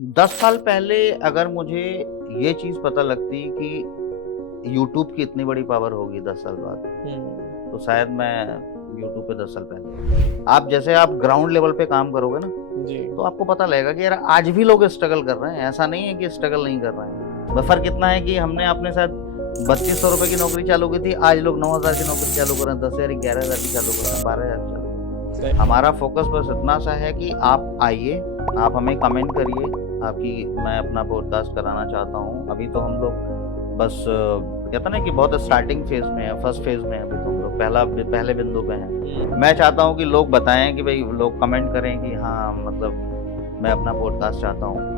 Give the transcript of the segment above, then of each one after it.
10 साल पहले अगर मुझे ये चीज़ पता लगती कि यूट्यूब की इतनी बड़ी पावर होगी 10 साल बाद, हुँ, तो शायद मैं यूट्यूब पे 10 साल पहले आप ग्राउंड लेवल पे काम करोगे ना, जी। तो आपको पता लगेगा कि यार आज भी लोग स्ट्रगल कर रहे हैं, ऐसा नहीं है कि स्ट्रगल नहीं कर रहे हैं। बस फ़र्क इतना है कि हमने अपने साथ ₹3200 की नौकरी चालू की थी, आज लोग 9,000 की नौकरी चालू कर रहे हैं, 10,000 11,000 की चालू कर रहे हैं, 12,000 की चालू कर रहे हैं। सही हमारा फ़ोकस बस इतना सा है कि आप आइए, आप हमें कमेंट करिए, आपकी मैं अपना पॉडकास्ट कराना चाहता हूँ। अभी तो हम लोग बस कहते हैं ना कि बहुत स्टार्टिंग फ़ेज़ में है, फर्स्ट फ़ेज़ में है अभी तो हम लोग पहले बिंदु पे हैं। हुँ, मैं चाहता हूँ कि लोग बताएँ कि भई लोग कमेंट करें कि हाँ, मतलब मैं अपना पॉडकास्ट चाहता हूँ।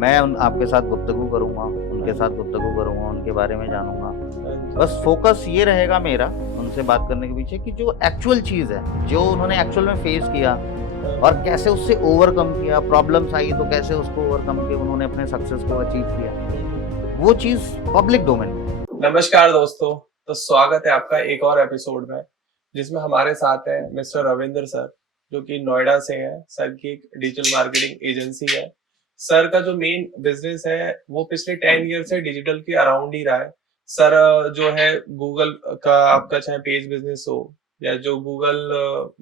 मैं उन आपके साथ गुफ्तगू करूँगा, उनके साथ गुफ्तगू करूँगा, उनके बारे में जानूँगा। हाँ जी, बस फ़ोकस ये रहेगा मेरा उनसे बात करने के पीछे कि जो एक्चुअल चीज़ है, जो उन्होंने एक्चुअल में फ़ेस किया हाँ, और कैसे उससे ओवरकम किया, प्रॉब्लम्स आई तो कैसे उसको ओवरकम किया, उन्होंने अपने सक्सेस को अचीव किया। हुँ। वो चीज़ पब्लिक डोमेन में है। नमस्कार दोस्तों, तो स्वागत है आपका एक और एपिसोड में, जिसमें हमारे साथ हैं मिस्टर रविंद्र सर, जो कि नोएडा से हैं। सर की एक डिजिटल मार्केटिंग एजेंसी है। सर का जो मेन बिज़नेस है, वो पिछले 10 ईयर से डिजिटल के अराउंड ही रहा है। सर जो है गूगल का आपका चाहे पेज बिज़नेस हो या जो गूगल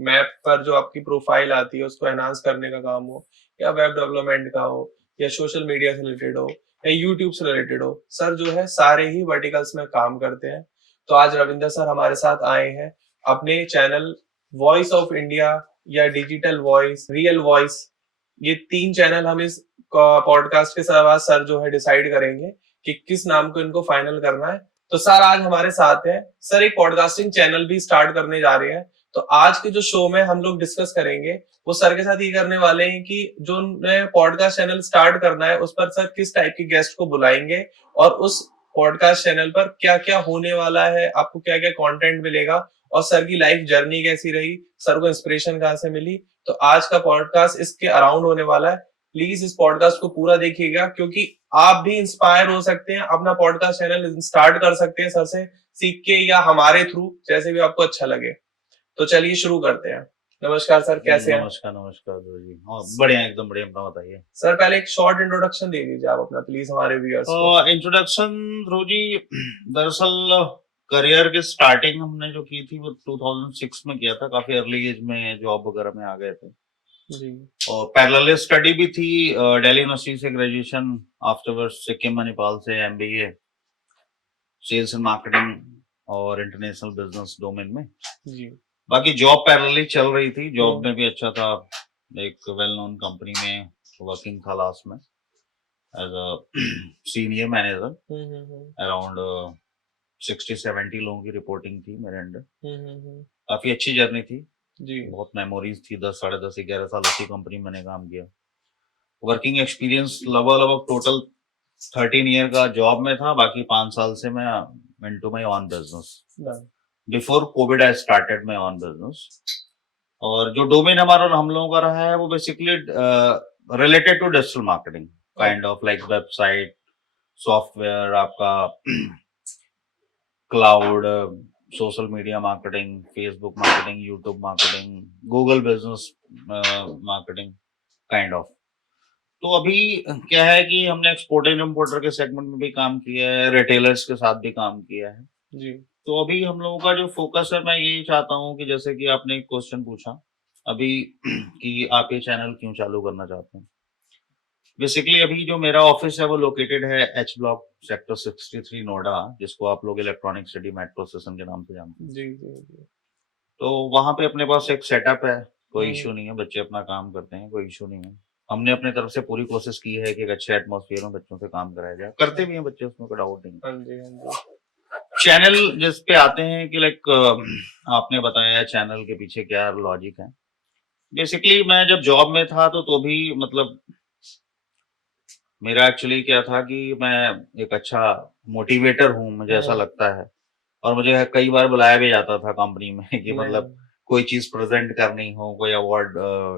मैप पर जो आपकी प्रोफाइल आती है, उसको एनहांस करने का काम हो या वेब डेवलपमेंट का हो या सोशल मीडिया से रिलेटेड हो या यूट्यूब से रिलेटेड हो, सर जो है सारे ही वर्टिकल्स में काम करते हैं। तो आज रविंदर सर हमारे साथ आए हैं अपने चैनल वॉइस ऑफ इंडिया या डिजिटल वॉइस, रियल वॉइस, ये 3 चैनल हम इस पॉडकास्ट के साथ सर जो है डिसाइड करेंगे कि किस नाम को इनको फाइनल करना है। तो सर आज हमारे साथ हैं। सर एक पॉडकास्टिंग चैनल भी स्टार्ट करने जा रहे हैं। तो आज के जो शो में हम लोग डिस्कस करेंगे वो सर के साथ ये करने वाले हैं कि जो नए पॉडकास्ट चैनल स्टार्ट करना है उस पर सर किस टाइप के गेस्ट को बुलाएंगे और उस पॉडकास्ट चैनल पर क्या क्या होने वाला है, आपको क्या क्या कंटेंट मिलेगा और सर की लाइफ जर्नी कैसी रही, सर को इंस्पिरेशन कहाँ से मिली। तो आज का पॉडकास्ट इसके अराउंड होने वाला है। प्लीज इस पॉडकास्ट को पूरा देखिएगा क्योंकि आप भी इंस्पायर हो सकते हैं, अपना पॉडकास्ट चैनल स्टार्ट कर सकते हैं सर से सीख के या हमारे थ्रू, जैसे भी आपको अच्छा लगे। तो चलिए शुरू करते हैं। नमस्कार सर, कैसे हैं? नमस्कार, नमस्कार गुरु जी। हाँ, बढ़िया एकदम बढ़िया, अपना बताइए। सर पहले एक शॉर्ट इंट्रोडक्शन दे दीजिए आप अपना प्लीज हमारे व्यूअर्स को। इंट्रोडक्शन ध्रुव जी, दरअसल करियर की स्टार्टिंग हमने जो की थी वो 2006 में किया था। काफी अर्ली एज में जॉब वगैरह में आ गए थे जी। और पैरेलल स्टडी भी थी। दिल्ली यूनिवर्सिटी से ग्रेजुएशन, आफ्टरवर्ड्स सिक्किम मणिपाल से एमबीए सेल्स एंड मार्केटिंग और इंटरनेशनल बिजनेस डोमेन में। जी। बाकी जॉब पैरेलली चल रही थी, जॉब हम्म। में भी अच्छा था। एक वेल नोन कंपनी में वर्किंग था लास्ट में as a senior manager. Hmm. Around 60-70 लोगों की रिपोर्टिंग थी मेरे अंडर। हम्म। काफी अच्छी जर्नी थी, जी। बहुत मेमोरीज थी। 10 साढ़े 10 11 साल उसी कंपनी में मैंने काम किया। वर्किंग एक्सपीरियंस लगभग लगभग टोटल 13 ईयर का जॉब में था। बाकी 5 साल से मैं into my on business. Done. Before Covid I started my on business. और जो डोमेन हमारा हम लोगों का रहा है वो basically related to digital marketing, kind of like website, software आपका, cloud, social media marketing, Facebook marketing, YouTube marketing, Google business marketing, kind of. तो अभी क्या है कि हमने एक्सपोर्टर इम्पोर्टर के सेगमेंट में भी काम किया है, रिटेलर्स के साथ भी काम किया है। जी। तो अभी हम लोगों का जो फोकस है, मैं यही चाहता हूँ कि जैसे कि आपने एक क्वेश्चन पूछा अभी कि आप ये चैनल क्यों चालू करना चाहते हैं। बेसिकली अभी जो मेरा ऑफिस है वो लोकेटेड है एच ब्लॉक सेक्टर 63 नोएडा, जिसको आप लोग इलेक्ट्रॉनिक सिटी मेट्रो स्टेशन के नाम से जानते हैं। जी। जी। जी। तो वहां पे अपने पास एक सेटअप है, कोई हम्म। इश्यू नहीं है, बच्चे अपना काम करते हैं, कोई इश्यू नहीं है। हमने अपने तरफ से पूरी कोशिश की है कि एक अच्छे एटमोसफियर में बच्चों से काम कराया जाए, करते भी हैं बच्चे, उसमें कोई डाउट नहीं। हाँ जी, हाँ जी। चैनल जिस पे आते हैं कि लाइक आपने बताया चैनल के पीछे क्या लॉजिक है। बेसिकली मैं जब जॉब में था तो भी मतलब मेरा एक्चुअली क्या था कि मैं एक अच्छा मोटिवेटर हूँ, मुझे ऐसा हम्म। लगता है। और मुझे कई बार बुलाया भी जाता था कंपनी में कि मतलब नहीं। कोई चीज प्रेजेंट करनी हो, कोई अवार्ड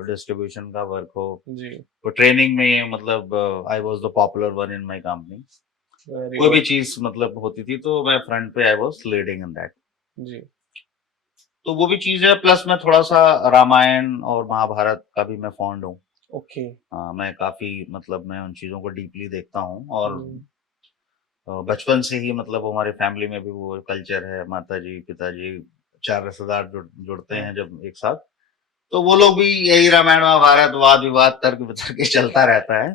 डिस्ट्रीब्यूशन का वर्क हो, जी। तो ट्रेनिंग में मतलब I was the popular one in my company. Very कोई भी गुड। चीज मतलब होती थी तो मैं फ्रंट पे I was leading in that. जी। तो वो भी चीज है, प्लस मैं थोड़ा सा रामायण और महाभारत का भी मैं फॉन्ड हूँ। ओके। हाँ, मैं काफ़ी मतलब मैं उन चीज़ों को डीपली देखता हूँ और हम्म, बचपन से ही मतलब हमारे फैमिली में भी वो कल्चर है, माताजी, पिताजी 4 रिश्तेदार जुड़ते हाँ, हैं जब एक साथ, तो वो लोग भी यही रामायण, महाभारत, वाद-विवाद, तर्क-वितर्क ये चलता रहता है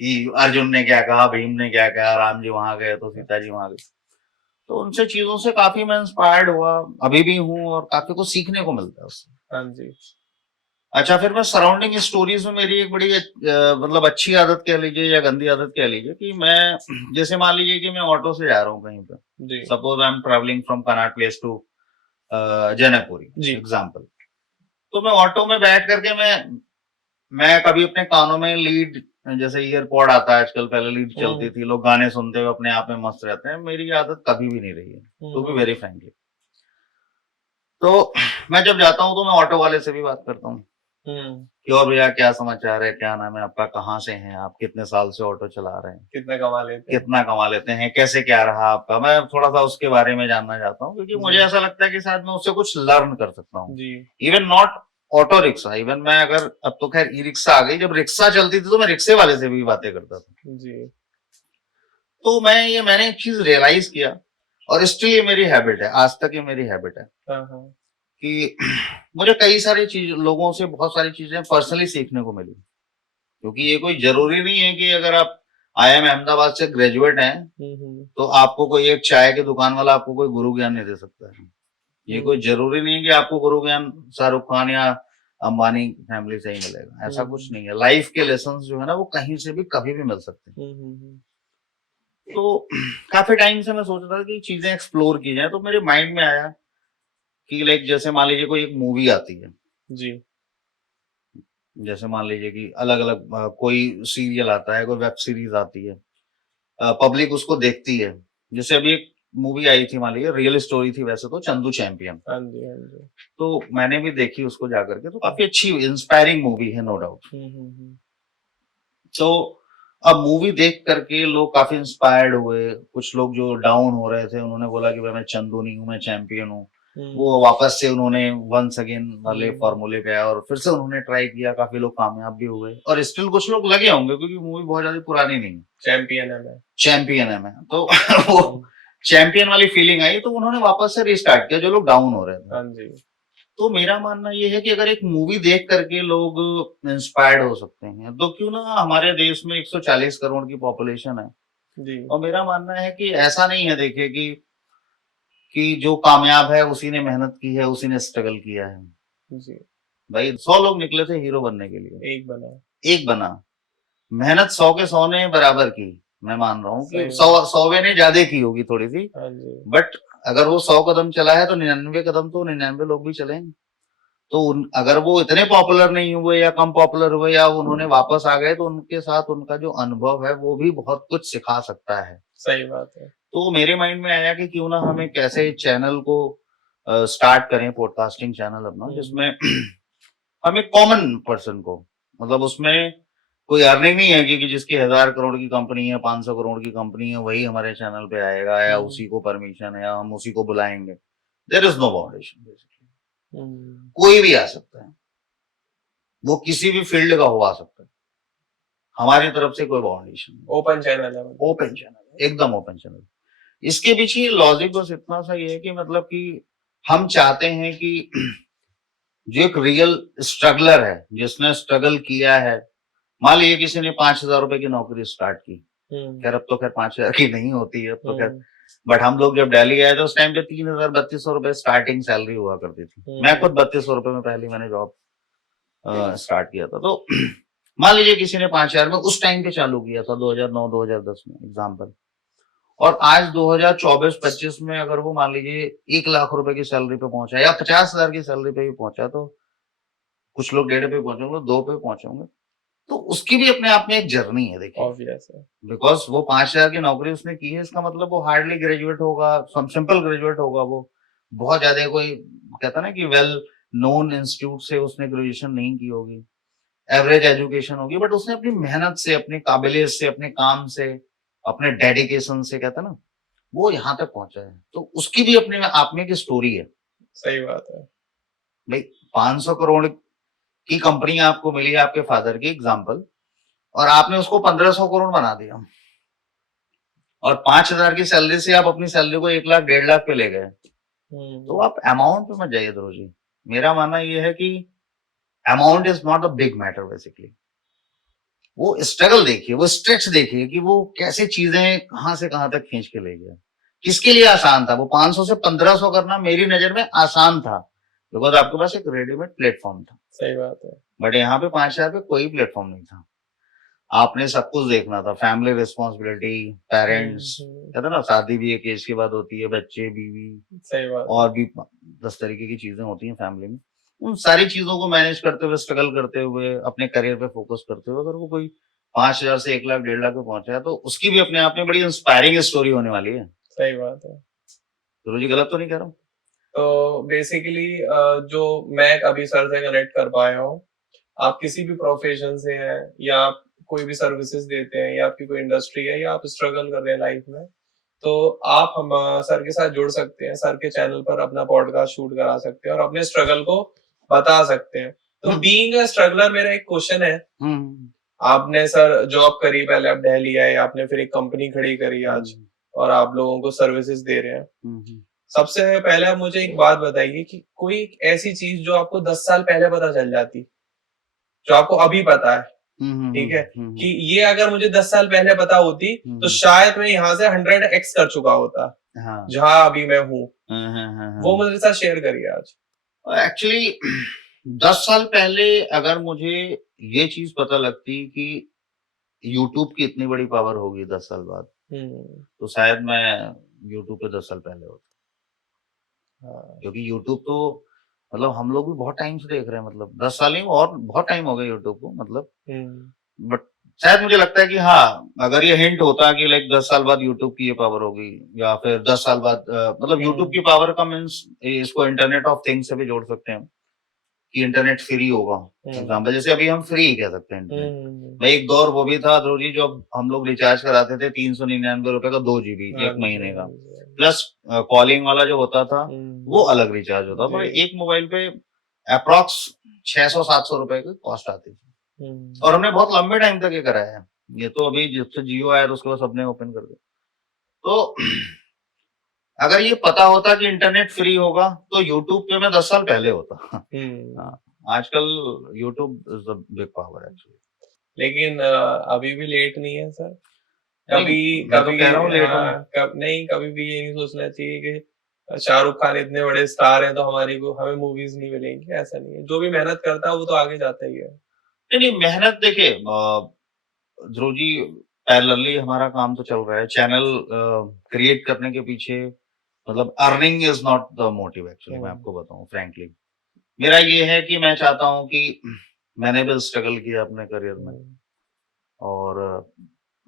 कि अर्जुन ने क्या कहा, भीम ने क्या कहा, राम जी वहाँ गए तो सीता जी वहाँ गई। तो उनसे चीज़ों से काफ़ी मैं इंस्पायर्ड हुआ, अभी भी हूँ और काफ़ी कुछ सीखने को मिलता है उससे। हाँ जी। अच्छा, फिर मैं सराउंडिंग स्टोरीज़ में मेरी एक बड़ी मतलब अच्छी आदत कह लीजिए या गंदी आदत कह लीजिए कि मैं जैसे मान लीजिए कि मैं ऑटो से जा रहा हूँ कहीं पे। जी, suppose I am travelling from Connaught Place to Janakpuri जी। एग्ज़ाम्पल। तो मैं ऑटो में बैठ कर के मैं कभी अपने कानों में लीड जैसे ईयरपॉड आता है आजकल, पहले लीड चलती हुँ, थी, लोग गाने सुनते हुए अपने आप में मस्त रहते हैं। मेरी ये आदत कभी भी नहीं रही है, hmm, to be hmm, very frankly. तो मैं जब जाता हूँ तो मैं ऑटो वाले से भी बात करता हूँ हुँ। कि और भैया क्या समाचार है, क्या नाम है आपका, कहाँ से हैं आप, कितने साल से ऑटो चला रहे हैं, कितना कमा लेते हैं? कितना कमा लेते हैं, कैसे क्या रहा आपका? मैं थोड़ा-सा उसके बारे में जानना चाहता हूँ क्योंकि मुझे जी, ऐसा लगता है कि शायद मैं उससे कुछ लर्न कर सकता हूँ। जी, even not auto rickshaw, even मैं अगर अब तो खैर ई-रिक्शा आ गई, जब रिक्शा चलती थी तो मैं रिक्शे वाले से भी बातें करता था। जी। तो मैंने एक चीज़ रियलाइज़ किया और स्टिल ये मेरी हैबिट है, आज तक ये मेरी हैबिट है हाँ, हाँ। कि मुझे कई सारी चीज़ लोगों से बहुत सारी चीज़ें पर्सनली सीखने को मिली। क्योंकि ये कोई ज़रूरी नहीं है कि अगर आप आईआईएम अहमदाबाद से ग्रेजुएट हैं, हुँ, हुँ, तो आपको कोई एक चाय की दुकान वाला आपको कोई गुरु ज्ञान नहीं दे सकता है। ये कोई हुँ, ज़रूरी नहीं है कि आपको गुरु ज्ञान शाहरुख खान या अंबानी फैमिली से ही मिलेगा, ऐसा हुँ, कुछ हुँ, नहीं है। लाइफ़ के लेसन्स जो है ना, वो कहीं से भी कभी भी मिल सकते हैं। हुँ, हुँ, हुँ। तो काफ़ी टाइम से मैं सोच रहा था कि चीज़ें एक्सप्लोर की जाएँ, तो मेरे माइंड में आया कि लाइक जैसे मान लीजिए कोई एक मूवी आती है, जी, जैसे मान लीजिए कि अलग-अलग कोई सीरियल आता है, कोई वेब सीरीज़ आती है। पब्लिक उसको देखती है। जैसे अभी एक मूवी आई थी मान लीजिए, रियल स्टोरी थी वैसे तो, चंदू चैंपियन। हाँ जी, हाँ जी। तो मैंने भी देखी उसको जाकर के, तो काफ़ी अच्छी इंस्पायरिंग मूवी है नो डाउट। हुँ, हुँ, हुँ। तो अब मूवी देख कर के लोग काफ़ी इंस्पायर्ड हुए। कुछ लोग जो डाउन हो रहे थे उन्होंने बोला कि भाई मैं चंदू नहीं हूँ, मैं चैंपियन हूँ। हुँ, वो वापस से उन्होंने वन्स अगेन वाले हुँ। फ़ॉर्मूले पे आए और फिर से उन्होंने ट्राई किया, काफ़ी लोग कामयाब भी हुए और स्टिल कुछ लोग लगे होंगे क्योंकि मूवी बहुत ज़्यादा पुरानी नहीं है। चैंपियन है मैं। चैंपियन है मैं। तो वो हुँ, चैंपियन वाली फीलिंग आई तो उन्होंने वापस से रिस्टार्ट किया जो लोग डाउन हो रहे थे। हाँ जी। तो मेरा मानना ये है कि अगर एक मूवी देख करके लोग इंस्पायर्ड हो सकते हैं, तो क्यों ना हमारे देश में 140 करोड़ की पॉपुलेशन है जी, और मेरा मानना है कि ऐसा नहीं है देखिए कि जो कामयाब है उसी ने मेहनत की है, उसी ने स्ट्रगल किया है। जी। भाई 100 लोग निकले थे हीरो बनने के लिए, एक बना। एक बना। मेहनत 100 के 100 ने बराबर की। मैं मान रहा हूँ कि सही 100 बात। 100वें ने ज़्यादा की होगी थोड़ी-सी। हाँ जी। बट अगर वो 100 कदम चला है तो 99 कदम तो 99 लोग भी चलेंगे। तो अगर वो इतने पॉपुलर नहीं हुए या कम पॉपुलर हुए या उन्होंने वापस आ गए तो उनके साथ उनका जो अनुभव है वो भी बहुत कुछ सिखा सकता है। सही बात है। तो मेरे माइंड में आया कि क्यों ना हम एक ऐसे चैनल को स्टार्ट करें, पॉडकास्टिंग चैनल अपना, हुँ, जिसमें हुँ। हम एक कॉमन पर्सन को, मतलब उसमें कोई अर्निंग नहीं है कि जिसकी 1000 करोड़ की कंपनी है, 500 करोड़ की कंपनी है, वही हमारे चैनल पे आएगा या हुँ, उसी को परमिशन है या हम उसी को बुलाएंगे। There is no boundation basically. Hmm. कोई भी आ सकता है, वो किसी भी फील्ड का हो आ सकता है। हमारी तरफ से कोई बाउंडेशन नहीं, ओपन चैनल है मतलब। ओपन चैनल है, एकदम ओपन चैनल। इसके पीछे लॉजिक बस इतना सा ही है कि मतलब कि हम चाहते हैं कि जो एक रियल स्ट्रगलर है, जिसने स्ट्रगल किया है, मान लीजिए किसी ने 5,000 रुपए की नौकरी स्टार्ट की। हुँ, खैर अब तो खैर 5,000 की नहीं होती है, अब तो खैर, हुँ, बट हम लोग जब दिल्ली आए थे उस टाइम पे 3,000 3200 रुपए स्टार्टिंग सैलरी हुआ करती थी। हुँ, मैं खुद हुँ, 3200 रुपए में पहली मैंने जॉब स्टार्ट किया था। तो मान लीजिए किसी ने 5,000 में उस टाइम पे चालू किया था 2009-2010 में एग्जाम्पल, और आज 2024-25 में अगर वो मान लीजिए 1 लाख रुपए की सैलरी पे पहुंचा या 50,000 की सैलरी पे भी पहुंचा, तो कुछ लोग 1.5 पे पहुंचे होंगे, 2 पे पहुंचे होंगे, तो उसकी भी अपने आप में एक जर्नी है देखिए। ऑब्वियस है। बिकॉज़ वो 5,000 की नौकरी उसने की है, इसका मतलब वो हार्डली ग्रेजुएट होगा, सिंपल ग्रेजुएट होगा वो। बहुत ज़्यादा कोई कहता है ना कि वेल नोन इंस्टीट्यूट से उसने ग्रेजुएशन नहीं की होगी। एवरेज एजुकेशन होगी, बट उसने अपनी मेहनत से, अपनी काबिलियत से, अपने काम से, अपने डेडिकेशन से, कहते हैं ना, वो यहाँ तक पहुँचा है। तो उसकी भी अपने आप में एक स्टोरी है। सही बात है। भाई 500 करोड़ की कंपनी आपको मिली आपके फादर की एग्जाम्पल, और आपने उसको 1500 करोड़ बना दिया, और 5,000 की सैलरी से आप अपनी सैलरी को 1 लाख 1.5 लाख पे ले गए, तो आप अमाउंट पे मत जाइए ध्रुव जी। मेरा मानना यह है कि amount is not a big matter basically. वो स्ट्रगल देखिए, वो स्ट्रेच देखिए कि वो कैसे चीजें कहां से कहां तक खींच के ले गया। किसके लिए आसान था? वो 500 से 1500 करना मेरी नजर में आसान था, बिकॉज आपके पास एक रेडीमेड प्लेटफॉर्म था। सही बात है। बट यहाँ पे 5,000 पे कोई प्लेटफॉर्म नहीं था। आपने सब कुछ देखना था, फैमिली रिस्पॉन्सिबिलिटी, पेरेंट्स, कहते ना शादी भी एक एज के बाद होती है, बच्चे, बीवी, सही बात और भी 10 तरीके की चीजें होती हैं फैमिली में। उन सारी चीजों को मैनेज करते हुए, स्ट्रगल करते हुए, अपने करियर पे फोकस करते हुए अगर वो कोई 5,000 से 1 लाख 1.5 लाख पे पहुंचा है, तो उसकी भी अपने आप में बड़ी इंस्पायरिंग स्टोरी होने वाली है। सही बात है। गुरु जी गलत तो नहीं कह रहा हूँ? तो बेसिकली जो मैं अभी सर से कनेक्ट कर पाया हूँ, आप किसी भी प्रोफेशन से हैं या आप कोई भी सर्विसेज देते हैं या आपकी कोई इंडस्ट्री है या आप स्ट्रगल कर रहे हैं लाइफ में, तो आप हम सर के साथ जुड़ सकते हैं, सर के चैनल पर अपना पॉडकास्ट शूट करा सकते हैं और अपने स्ट्रगल को बता सकते हैं। तो बीइंग अ स्ट्रगलर मेरा एक क्वेश्चन है, आपने सर जॉब करी, पहले आप दिल्ली आए, आपने फिर एक कंपनी खड़ी करी आज और आप लोगों को सर्विसेज दे रहे हैं। सबसे पहले आप मुझे एक बात बताइए कि कोई एक ऐसी चीज जो आपको 10 साल पहले पता चल जाती, जो आपको अभी पता है, ठीक है, कि ये अगर मुझे 10 साल पहले पता होती तो शायद मैं यहाँ से 100x कर चुका होता, जहां अभी मैं हूँ। वो मेरे साथ शेयर करिए आज। एक्चुअली 10 साल पहले अगर मुझे ये चीज पता लगती कि यूट्यूब की इतनी बड़ी पावर होगी 10 साल बाद, तो शायद मैं यूट्यूब पे 10 साल पहले होता। क्योंकि यूट्यूब तो मतलब हम लोग भी बहुत टाइम से देख रहे हैं, मतलब 10 साल ही और बहुत टाइम हो गया यूट्यूब को, मतलब बट शायद मुझे लगता है कि हाँ, अगर ये हिंट होता कि लाइक 10 साल बाद यूट्यूब की ये पावर होगी, या फिर 10 साल बाद मतलब यूट्यूब की पावर का मीन्स इसको इंटरनेट ऑफ थिंग्स से भी जोड़ सकते हैं कि इंटरनेट फ्री होगा। एग्जाम्पल जैसे अभी हम फ्री कह सकते हैं इंटरनेट। भाई एक दौर वो भी था ध्रुव जी जब हम लोग रिचार्ज कराते थे 399 रुपए का 2 GB एक महीने का, प्लस कॉलिंग वाला जो होता था वो अलग रिचार्ज होता था। एक मोबाइल पे अप्रॉक्स 600-700 रुपए की कॉस्ट आती थी, और हमने बहुत लंबे टाइम तक ये कराया है। ये तो अभी जब से जियो आया तो उसके बाद सबने ओपन कर दिया। तो अगर ये पता होता कि इंटरनेट फ्री होगा तो यूट्यूब पे मैं 10 साल पहले होता। आजकल YouTube is the big power actually. लेकिन अभी भी लेट नहीं है सर। कभी कभी कह रहा हूँ लेट नहीं, कभी भी ये नहीं सोचना चाहिए कि शाहरुख खान इतने बड़े स्टार हैं तो हमें मूवीज नहीं मिलेंगी। ऐसा नहीं है, जो भी मेहनत करता है वो तो आगे जाता ही है। नहीं, मेहनत देखिए ध्रुव जी, पैरेलली हमारा काम तो चल रहा है चैनल क्रिएट करने के पीछे। मतलब earning is not the motive actually, मैं आपको बताऊं फ्रैंकली। मेरा ये है कि मैं चाहता हूं कि मैंने भी स्ट्रगल किया अपने करियर में, और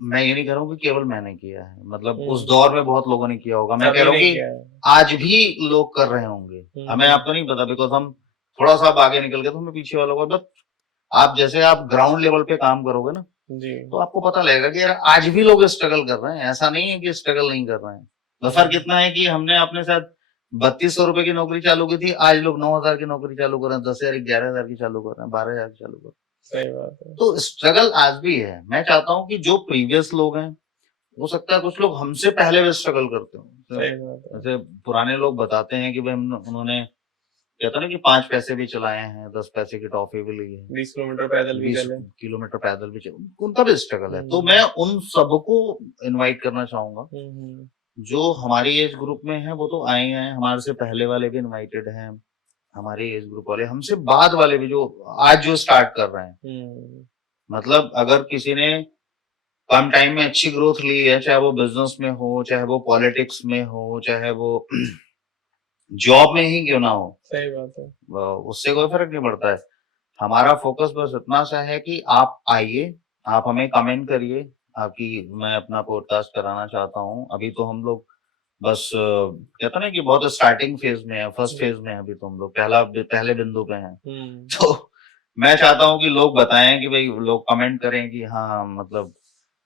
मैं ये नहीं कह रहा हूँ कि केवल मैंने किया है, मतलब उस दौर में बहुत लोगों ने किया होगा। मैं कह रहा हूँ कि आज भी लोग कर रहे होंगे, हमें आपको नहीं पता, बिकॉज हम थोड़ा सा आगे निकल गए तो हमें पीछे वालों को, आप जैसे आप ग्राउंड लेवल पे काम करोगे ना तो आपको पता लगेगा कि यार आज भी लोग स्ट्रगल कर रहे हैं, ऐसा नहीं है कि स्ट्रगल नहीं कर रहे हैं। तो फर्क इतना है कि हमने अपने साथ 3200 रुपए की नौकरी चालू की थी, आज लोग 9,000 की नौकरी चालू कर रहे हैं, 10,000 11,000 की चालू कर रहे हैं, 12,000 की चालू कर रहे हैं। सही बात है। तो स्ट्रगल आज भी है। मैं चाहता हूँ कि जो प्रीवियस लोग हैं, हो सकता है कुछ लोग हमसे पहले भी स्ट्रगल करते हो। जैसे पुराने लोग बताते हैं कि भाई उन्होंने कहता ना कि 5 पैसे भी चलाए हैं, 10 पैसे की टॉफी भी ली है, 20 किलोमीटर पैदल भी चले, 20 किलोमीटर पैदल भी चले, उनका भी स्ट्रगल है। तो मैं उन सबको इनवाइट करना चाहूंगा जो हमारी एज ग्रुप में है, वो तो आए हैं, हमारे से पहले वाले भी इनवाइटेड हैं, हमारे एज ग्रुप वाले, हमसे बाद वाले भी जो आज जो स्टार्ट कर रहे हैं। मतलब अगर किसी ने कम टाइम में अच्छी ग्रोथ ली है, चाहे वो बिजनेस में हो, चाहे वो पॉलिटिक्स में हो, चाहे वो जॉब में ही क्यों ना हो, सही बात है, उससे कोई फर्क नहीं पड़ता है। हमारा फोकस बस इतना सा है कि आप आइए, आप हमें कमेंट करिए कि मैं अपना पॉडकास्ट कराना चाहता हूँ। अभी तो हम लोग बस कहता ना कि बहुत स्टार्टिंग फेज में है, फर्स्ट फेज में है अभी, तो हम लोग पहले बिंदु पे हैं। तो मैं चाहता हूँ कि लोग बताएं कि भाई, लोग कमेंट करें कि हाँ मतलब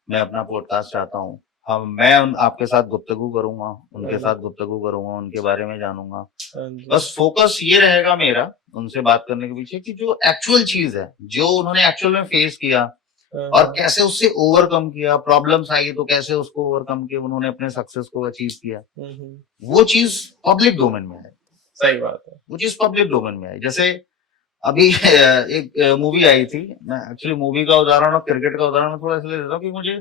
मैं अपना पॉडकास्ट चाहता हूँ। मैं आपके साथ गुफ्तगू करूंगा, उनके साथ गुफ्तगू करूंगा, उनके बारे में जानूंगा, हाँ जी। बस फोकस ये रहेगा मेरा उनसे बात करने के पीछे कि जो एक्चुअल चीज है, जो उन्होंने एक्चुअल में फेस किया और हाँ, कैसे उससे ओवरकम किया, प्रॉब्लम्स आई तो कैसे उसको ओवरकम किया, उन्होंने अपने सक्सेस को अचीव किया, हम्म, वो चीज पब्लिक डोमेन में है। सही बात है। वो चीज पब्लिक डोमेन में है। जैसे अभी एक मूवी आई थी, मैं एक्चुअली मूवी का उदाहरण और क्रिकेट का उदाहरण थोड़ा इसलिए देता हूँ कि मुझे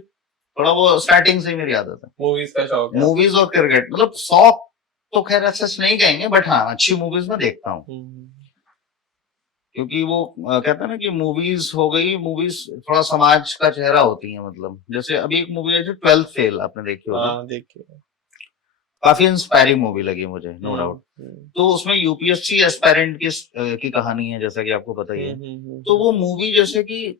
थोड़ा वो स्टार्टिंग से ही मेरी आदत है। मूवीज का शौक है। मूवीज और क्रिकेट मतलब शौक तो खैर ऐसा नहीं कहेंगे, बट हाँ अच्छी मूवीज में देखता हूँ, क्योंकि वो कहते हैं ना कि मूवीज हो गई, मूवीज थोड़ा समाज का चेहरा होती है। मतलब जैसे अभी एक मूवी आई थी 12th फेल, आपने देखी होगी, हाँ, देखिए। काफी इंस्पायरिंग मूवी लगी मुझे, नो डाउट। हम्म, तो उसमें यूपीएससी एस्पायरेंट की कहानी है, जैसा कि आपको पता ही है। तो वो मूवी जैसे कि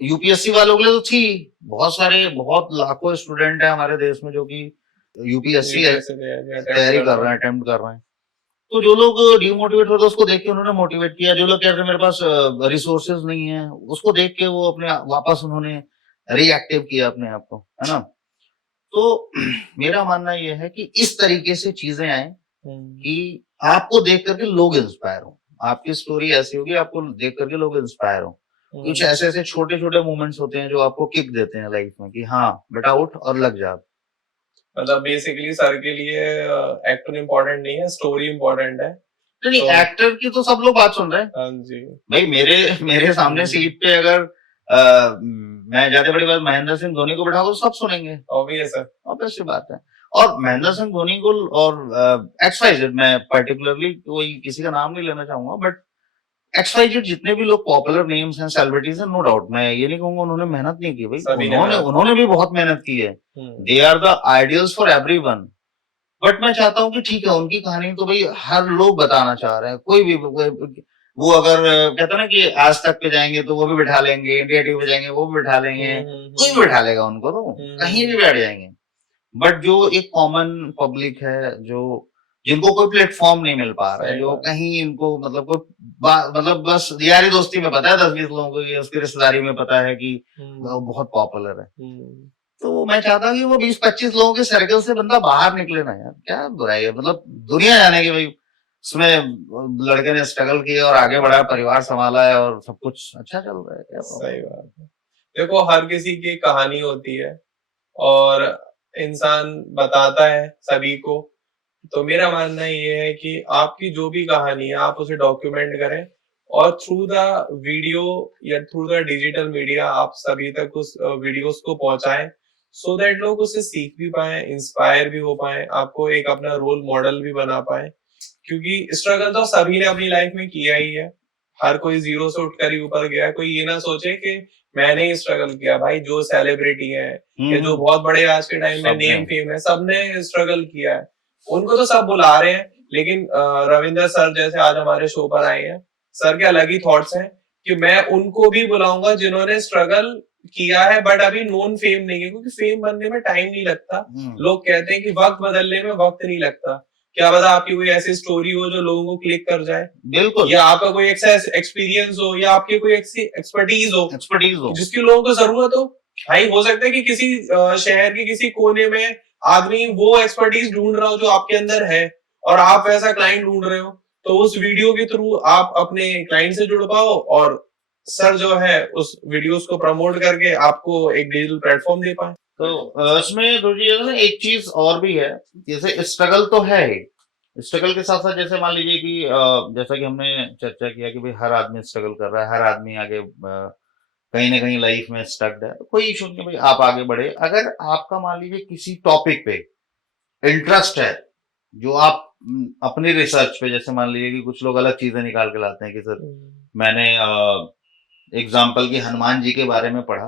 यूपीएससी वालों के लिए तो थी, बहुत सारे बहुत लाखों स्टूडेंट है हमारे देश में जो कि यूपीएससी यूपीएससी तैयारी तैयारी कर रहे हैं, अटेम्प्ट कर रहे हैं। तो जो लोग डिमोटिवेट होते उसको देख के उन्होंने मोटिवेट किया, जो लोग कहते हैं मेरे पास रिसोर्सेज नहीं है, उसको देख के वो अपने वापस उन्होंने रिएक्टिव किया अपने आप को, है ना। तो मेरा मानना यह है कि इस तरीके से चीजें आए कि आपको देख करके लोग इंस्पायर हो, आपकी स्टोरी ऐसी होगी आपको देख करके लोग इंस्पायर हो। कुछ ऐसे ऐसे छोटे छोटे मोमेंट्स होते हैं जो आपको किक देते हैं लाइफ में कि हाँ बेटा उठ और लग जा। मतलब बेसिकली सर के लिए एक्टर इम्पोर्टेंट नहीं है, स्टोरी इम्पोर्टेंट है। नहीं तो एक्टर की तो सब लोग बात सुन रहे हैं हाँ जी। भाई। मेरे मेरे सामने सीट पे अगर मैं ज्यादा बड़ी बात महेंद्र सिंह धोनी को बैठा तो सब सुनेंगे, ऑब्वियस है। ऑब्वियस सी बात है। और महेंद्र सिंह धोनी को और एक्स-वाई-जेड, मैं पर्टिकुलरली कोई किसी का नाम नहीं लेना चाहूंगा, बट एक्स-वाई-जेड जितने भी लोग पॉपुलर नेम्स हैं, सेलिब्रिटीज हैं, नो डाउट, मैं ये नहीं कहूंगा उन्होंने मेहनत नहीं की भाई, सभी ने उन्होंने मेहनत उन्होंने भी बहुत मेहनत की है। They are the ideals for everyone. But मैं चाहता हूँ कि ठीक है उनकी कहानी तो भाई हर लोग बताना चाह रहे हैं, कोई भी वो अगर कहते हैं ना कि आज तक पे जाएंगे तो वो भी बिठा लेंगे, इंडिया टीवी पे जाएंगे वो भी बिठा लेंगे, कोई भी बिठा लेगा उनको, तो कहीं भी बैठ जाएंगे। बट जो एक कॉमन पब्लिक है, जो जिनको कोई प्लेटफॉर्म नहीं मिल पा रहा है, जो कहीं इनको मतलब कोई मतलब बस यारी दोस्ती में पता है 10-20 लोगों को, या उसकी रिश्तेदारी में पता है कि वो बहुत पॉपुलर है, तो मैं चाहता हूँ कि वो 20-25 लोगों के सर्कल से बंदा बाहर निकले ना यार। क्या बुराई है, मतलब दुनिया जाने की भाई उसमें लड़के ने स्ट्रगल किया और आगे बढ़ा, परिवार संभाला है और सब कुछ अच्छा चल रहा है, क्या सही बात है। देखो हर किसी की कहानी होती है और इंसान बताता है सभी को। तो मेरा मानना ये है कि आपकी जो भी कहानी है आप उसे डॉक्यूमेंट करें और थ्रू द वीडियो या थ्रू द डिजिटल मीडिया आप सभी तक उस वीडियोस को पहुंचाएं, सो दैट लोग उससे सीख भी पाए, इंस्पायर भी हो पाए, आपको एक अपना रोल मॉडल भी बना पाए। क्योंकि स्ट्रगल तो सभी ने अपनी लाइफ में किया ही है, हर कोई जीरो से उठकर ही ऊपर गया है। कोई ये ना सोचे कि मैंने ही स्ट्रगल किया। भाई जो सेलिब्रिटी है या जो बहुत बड़े आज के टाइम में नेम फेम है, सबने स्ट्रगल किया है, उनको तो सब बुला रहे हैं। लेकिन रविंदर सर जैसे आज हमारे शो पर आए हैं, सर के अलग ही थॉट्स हैं कि मैं उनको भी बुलाऊंगा जिन्होंने स्ट्रगल किया है बट अभी नोन फेम नहीं है, क्योंकि फेम बनने में टाइम नहीं लगता। लोग कहते हैं कि वक्त बदलने में वक्त नहीं लगता। क्या पता आपकी कोई ऐसी स्टोरी हो जो लोगों को क्लिक कर जाए, बिल्कुल, या आपका कोई ऐसा एक्सपीरियंस हो, या आपकी कोई ऐसी एक्सपर्टीज हो जिसकी लोगों को जरूरत हो। भाई हो सकता है कि किसी शहर के किसी कोने में आदमी वो एक्सपर्टीज ढूंढ रहा हो जो आपके अंदर है, और आप वैसा क्लाइंट ढूंढ रहे हो, तो उस वीडियो के थ्रू आप अपने क्लाइंट से जुड़ पाओ और सर जो है उस वीडियोस को प्रमोट करके आपको एक डिजिटल प्लेटफॉर्म दे पाए। तो इसमें दूसरी ना एक चीज और भी है, जैसे स्ट्रगल तो है ही, स्ट्रगल के साथ साथ जैसे मान लीजिए कि जैसा कि हमने चर्चा किया कि भाई हर आदमी स्ट्रगल कर रहा है, हर आदमी आगे कहीं ना कहीं लाइफ में स्टक्ड है, कोई इशू नहीं भाई, आप आगे बढ़े। अगर आपका मान लीजिए किसी टॉपिक पे इंटरेस्ट है, जो आप अपनी रिसर्च पे, जैसे मान लीजिए कि कुछ लोग अलग चीजें निकाल के लाते हैं कि सर मैंने एग्जाम्पल की हनुमान जी के बारे में पढ़ा,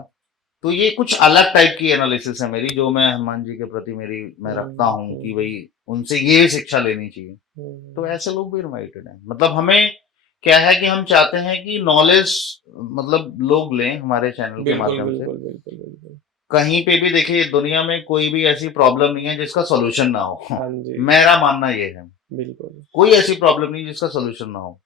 तो ये कुछ अलग टाइप की एनालिसिस है मेरी, जो मैं हनुमान जी के प्रति मैं रखता हूँ कि भाई उनसे ये शिक्षा लेनी चाहिए। तो ऐसे लोग भी इनवाइटेड हैं। मतलब हमें क्या है कि हम चाहते हैं कि नॉलेज मतलब लोग लें हमारे चैनल के माध्यम से। कहीं पे भी देखिए दुनिया में कोई भी ऐसी प्रॉब्लम नहीं है जिसका सोल्यूशन ना हो। मेरा मानना ये है, बिल्कुल कोई ऐसी प्रॉब्लम नहीं जिसका सोल्यूशन ना हो।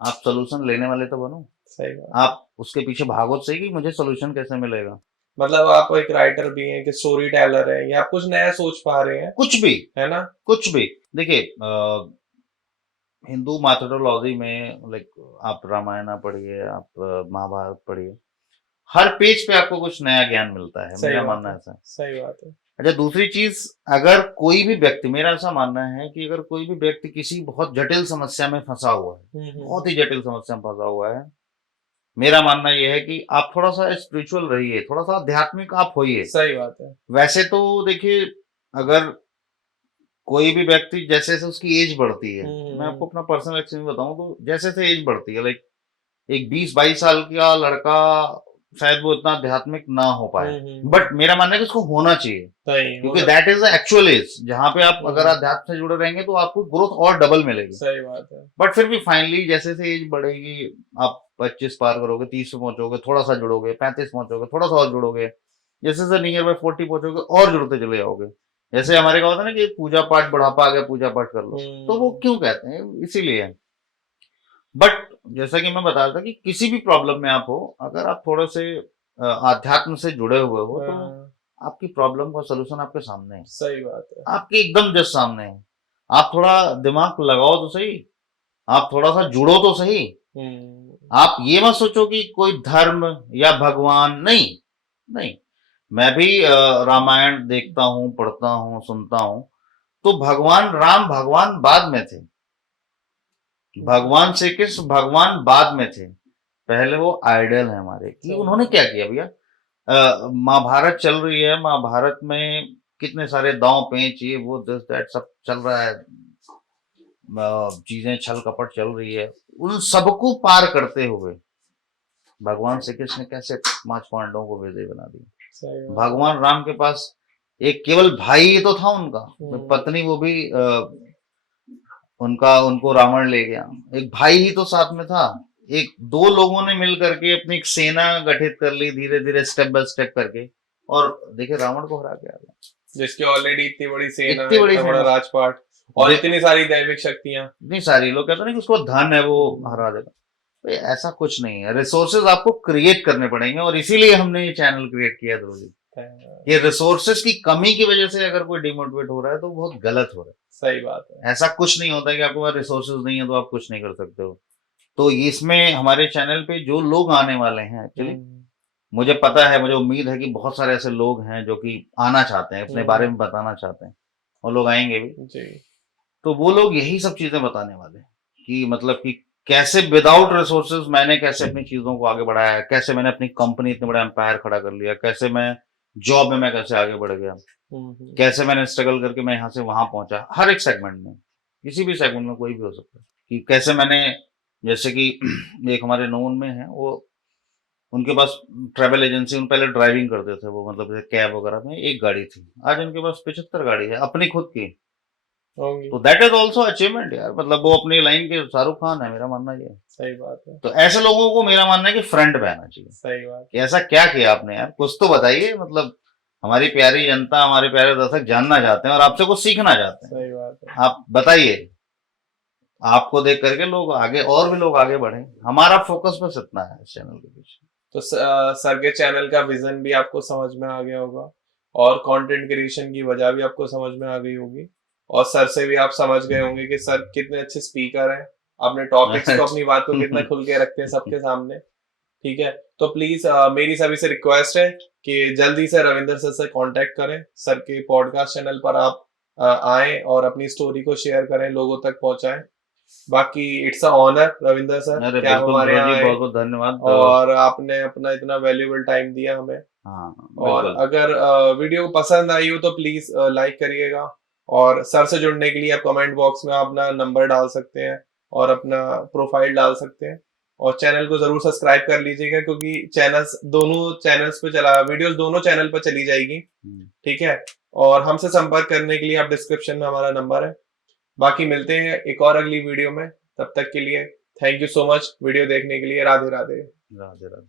आप सोल्यूशन लेने वाले तो बनो, सही बात। आप उसके पीछे भागो सही कि मुझे सोल्यूशन कैसे मिलेगा। मतलब आप एक राइटर भी हैं कि स्टोरी टेलर है या आप कुछ नया सोच पा रहे हैं, कुछ भी, है ना? कुछ भी। देखिए हिंदू मैथोडोलॉजी में लाइक आप रामायण पढ़िए, आप महाभारत पढ़िए, हर पेज पे आपको कुछ नया ज्ञान मिलता है, सही मेरा बात मानना है, ऐसा है। सही बात है। अच्छा, दूसरी चीज, अगर कोई भी व्यक्ति, मेरा ऐसा मानना है कि अगर कोई भी व्यक्ति किसी बहुत जटिल समस्या में फंसा हुआ है, बहुत ही जटिल समस्या में फंसा हुआ है, मेरा मानना यह है कि आप थोड़ा सा स्पिरिचुअल रहिए, थोड़ा सा आध्यात्मिक आप होइए। सही बात है। वैसे तो देखिए, अगर कोई भी व्यक्ति जैसे जैसे उसकी एज बढ़ती है, मैं आपको अपना पर्सनल एक्सपीरियंस बताऊं तो जैसे जैसे एज बढ़ती है, लाइक एक 20-22 साल का लड़का शायद वो इतना आध्यात्मिक ना हो पाए, बट मेरा मानना है कि उसको होना चाहिए, सही क्योंकि होना that is the actual as जहां पे आप अगर हम्म, अध्यात्म से जुड़े रहेंगे तो आपको ग्रोथ और डबल मिलेगी। सही बात है। बट फिर भी फाइनली जैसे जैसे एज बढ़ेगी, आप 25 पार करोगे, 30 पे पहुंचोगे, थोड़ा सा जुड़ोगे, 35 पहुंचोगे, थोड़ा सा और जुड़ोगे, जैसे जैसे नियर बाय 40 पहुंचोगे और जुड़ते चले जाओगे। जैसे हमारे कहा होता है ना कि पूजा पाठ बुढ़ापा आ गया, पूजा पाठ कर लो, तो वो क्यों कहते हैं, इसीलिए है। बट जैसा कि मैं बता रहा था कि किसी भी प्रॉब्लम में आप हो, अगर आप थोड़े से आध्यात्म से जुड़े हुए हो, तो हाँ, आपकी प्रॉब्लम का सोल्यूशन आपके सामने है, सही बात है। आपके एकदम जस्ट सामने है। आप थोड़ा दिमाग लगाओ तो सही, आप थोड़ा सा जुड़ो तो सही। आप ये मत सोचो कि कोई धर्म या भगवान, नहीं, नहीं। मैं भी रामायण देखता हूँ, पढ़ता हूँ, सुनता हूँ, तो भगवान राम भगवान बाद में थे, भगवान श्री कृष्ण भगवान बाद में थे, पहले वो आइडल है हमारे। कि सही उन्होंने बात क्या किया भैया, महाभारत चल रही है, महाभारत में कितने सारे दांव पेंच, ये वो दिस दैट सब चल रहा है, चीजें छल कपट चल रही है, उन सबको पार करते हुए भगवान श्री कृष्ण ने कैसे 5 पांडवों को विजय बना दिया। सही बात है। भगवान राम के पास एक केवल भाई ही तो था उनका, पत्नी वो भी उनका, उनको रावण ले गया, एक भाई ही तो साथ में था। एक दो लोगों ने मिल करके अपनी एक सेना गठित कर ली, धीरे धीरे स्टेप बाय स्टेप करके, और देखिए रावण को हरा के आ गया। जिसकी ऑलरेडी इतनी बड़ी सेना इतनी है, बड़ी इतना बड़ा सेना, राजपाट और इतनी सारी दैविक शक्तियां। इतनी सारी, लोग कहते हैं ना कि उसको धन है वो हरा देगा, तो ऐसा कुछ नहीं है। रिसोर्सेज आपको क्रिएट करने पड़ेंगे, और इसीलिए हमने ये चैनल क्रिएट किया है ध्रुव जी। ये रिसोर्सेज की कमी की वजह से अगर कोई डिमोटिवेट हो रहा है तो बहुत गलत हो रहा है। सही बात है। ऐसा कुछ नहीं होता है कि आपके पास रिसोर्सेज नहीं है तो आप कुछ नहीं कर सकते हो। तो इसमें हमारे चैनल पे जो लोग आने वाले हैं, एक्चुअली मुझे पता है, मुझे उम्मीद है कि बहुत सारे ऐसे लोग हैं जो कि आना चाहते हैं, अपने बारे में बताना चाहते हैं, और लोग आएंगे भी जी। तो वो लोग यही सब चीजें बताने वाले हैं कि मतलब कि कैसे विदाउट रिसोर्सेज मैंने कैसे अपनी चीजों को आगे बढ़ाया, कैसे मैंने अपनी कंपनी इतने बड़ा एम्पायर खड़ा कर लिया, कैसे मैं जॉब में मैं कैसे आगे बढ़ गया, कैसे मैंने स्ट्रगल करके मैं यहाँ से वहां पहुंचा, हर एक सेगमेंट में, किसी भी सेगमेंट में कोई भी हो सकता है। कि कैसे मैंने, जैसे कि एक हमारे नोन में है, वो उनके पास ट्रैवल एजेंसी, उन पहले ड्राइविंग करते थे वो, मतलब कैब वगैरह में एक गाड़ी थी, आज उनके पास 75 गाड़ी है अपनी खुद की। तो दैट इज ऑल्सो अचीवमेंट यार, मतलब वो अपनी लाइन के शाहरुख खान है, मेरा मानना ये है। सही बात है। तो ऐसे लोगों को मेरा मानना है कि फ्रंट पे आना चाहिए। सही बात कि ऐसा क्या किया आपने यार, कुछ तो बताइए, मतलब हमारी प्यारी जनता, हमारे प्यारे दर्शक जानना चाहते हैं और आपसे कुछ सीखना चाहते हैं। सही बात है। आप बताइए, आपको देख करके लोग आगे, और भी लोग आगे बढ़े। हमारा फोकस बस इतना है इस चैनल के पीछे। तो सर के चैनल का विजन भी आपको समझ में आ गया होगा, और कंटेंट क्रिएशन की वजह भी आपको समझ में आ गई होगी, और सर से भी आप समझ गए होंगे कि सर कितने अच्छे स्पीकर हैं, अपने टॉपिक्स को, अपनी बात को कितना खुल के रखते हैं सबके सामने। ठीक है, तो प्लीज मेरी सभी से रिक्वेस्ट है कि जल्दी से रविंदर सर से कांटेक्ट करें, सर के पॉडकास्ट चैनल पर आप आएं और अपनी स्टोरी को शेयर करें, लोगों तक पहुंचाएं। बाकी it's a honour Ravinder sir, क्या हमारे यहाँ आए, बहुत बहुत धन्यवाद, और आपने अपना इतना वैल्यूएबल टाइम दिया हमें। हाँ, और अगर वीडियो पसंद आई हो तो प्लीज लाइक करिएगा, और सर से जुड़ने के लिए आप कमेंट बॉक्स में अपना नंबर डाल सकते हैं और अपना प्रोफाइल डाल सकते हैं, और चैनल को जरूर सब्सक्राइब कर लीजिएगा, क्योंकि चैनल्स, दोनों चैनल्स पे चला, वीडियोस दोनों चैनल पर चली जाएगी। ठीक है, और हमसे संपर्क करने के लिए आप डिस्क्रिप्शन में हमारा नंबर है। बाकी मिलते हैं एक और अगली वीडियो में, तब तक के लिए thank you so much video देखने के लिए। राधे राधे। राधे राधे।